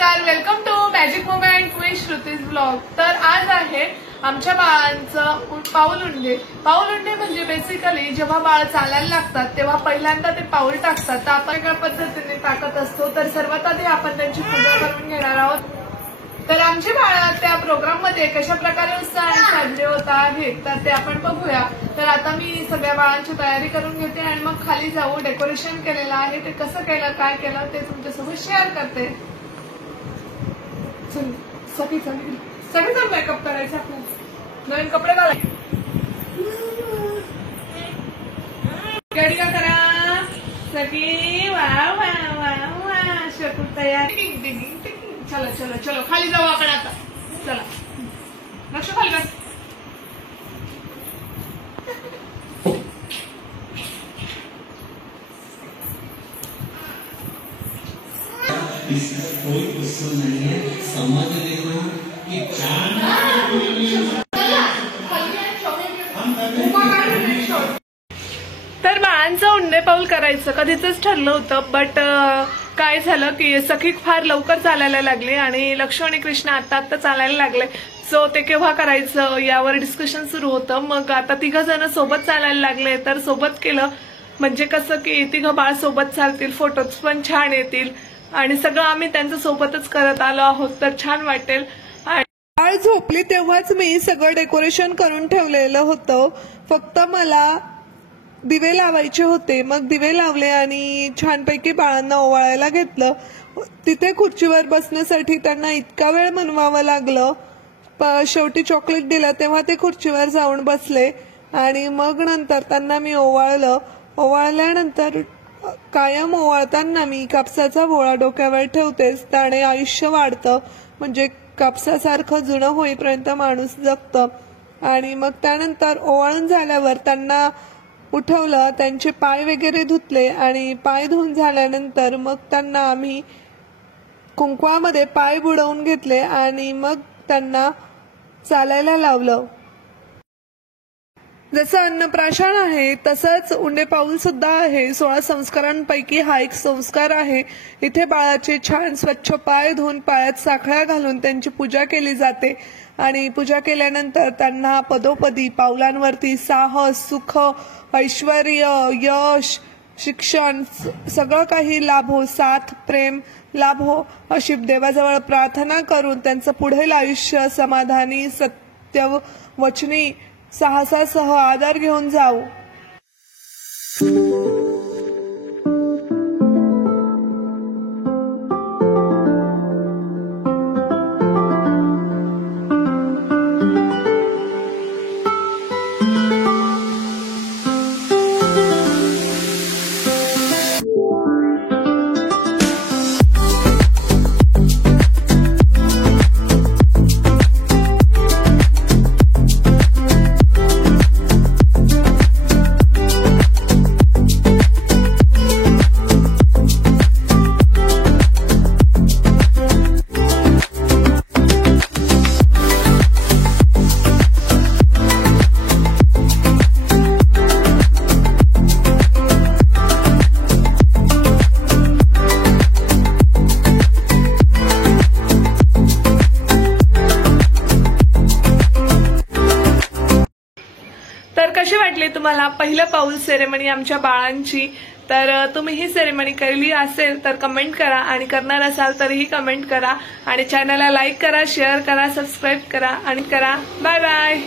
नमस्कार, welcome to magic moment with Shruti's blog. तर आज आहे आमच्या बाळांचं पाऊल उंडे। पाऊल उंडे म्हणजे बेसिकली जेव्हा बाळ चालायला लागतात तेव्हा पहिल्यांदा ते पाऊल टाकतात, तर आपण एका पद्धतीने टाकत असतो। तर सर्वात आधी आपण त्यांची पूजा करून घेणार आहोत। तर आमचे बाळ त्या प्रोग्राम मध्ये कशा प्रकारे उत्साहाने साजरे होत आहेत तर ते आपण बघूया। तर आता मी सगळ्या बाळांची तयारी करून घेते आणि मग खाली जाऊ डेकोरेशन केलेलं आहे ते कसं केलं काय केलं ते तुमच्यासोबत शेअर करते। सगळेजण मेकअप करायचं, आपल्याला नवीन कपडे घालायचे, गाडी करा सगळी। वा वा वा वा शकू तयार। चलो चलो चलो खाली जाऊ आपण आता। चला लक्ष खाली बस। कोई क्वेश्चन नहीं है, समझ लेना कि तर बाळांचं उंडे पाऊल करायचं कधीच ठरलं होतं, बट काय झालं की सखी फार लवकर चालायला लागली आणि लक्ष्मण आणि कृष्ण आता चालायला लागले। सो ते केव्हा करायचं यावर डिस्कशन सुरू होतं। मग आता तिघं जण सोबत चालायला लागले, तर सोबत केलं म्हणजे कसं की तिघं बाळ सोबत चालतील, फोटोज पण छान येतील आणि सगळं आम्ही त्यांच्या सोबतच करत आलो आहोत, तर छान वाटेल। बाळ झोपली तेव्हाच मी सगळं डेकोरेशन करून ठेवलेलं होतं, फक्त मला दिवे लावायचे होते। मग दिवे लावले आणि छानपैकी बाळांना ओवाळायला घेतलं। तिथे खुर्चीवर बसण्यासाठी त्यांना इतका वेळ मनवावं लागलं, शेवटी चॉकलेट दिलं तेव्हा ते खुर्चीवर जाऊन बसले आणि मग नंतर त्यांना मी ओवाळलं। ओवाळल्यानंतर कायम ओवाळताना मी कापसाचा गोळा डोक्यावर ठेवतेच, त्याने आयुष्य वाढतं, म्हणजे कापसासारखं जुनं होईपर्यंत माणूस जगतं। आणि मग त्यानंतर ओवाळून झाल्यावर त्यांना उठवलं, त्यांचे पाय वगैरे धुतले आणि पाय धुवून झाल्यानंतर मग त्यांना आम्ही कुंकवामध्ये पाय बुडवून घेतले आणि मग त्यांना चालायला लावलं। जसं अन्नप्राशन आहे तसंच उंडे पाऊल सुद्धा आहे। 16 संस्कारांपैकी हा एक संस्कार आहे। इथे बाळाचे छान स्वच्छ पाय धुवून पायात साखळ्या घालून त्यांची पूजा केली जाते आणि पूजा केल्यानंतर त्यांना पदोपदी पावलांवरती साहस, सुख, ऐश्वर्य, यश, शिक्षण सगळं काही लाभो, साथ, प्रेम लाभो अशी देवाजवळ प्रार्थना करून त्यांचं पुढील आयुष्य समाधानी, सत्यवचनी, साहसासह आदर घेऊन जाऊ। तर कशी वाटली तुम्हाला पहिलं पाऊल सेरेमनी आमच्या बाळांची? तर तुम्ही ही सेरेमनी केली असेल तर कमेंट करा आणि करणार असाल तरीही कमेंट करा आणि चॅनलला लाईक करा, शेअर करा, सबस्क्राईब करा आणि करा। Bye bye.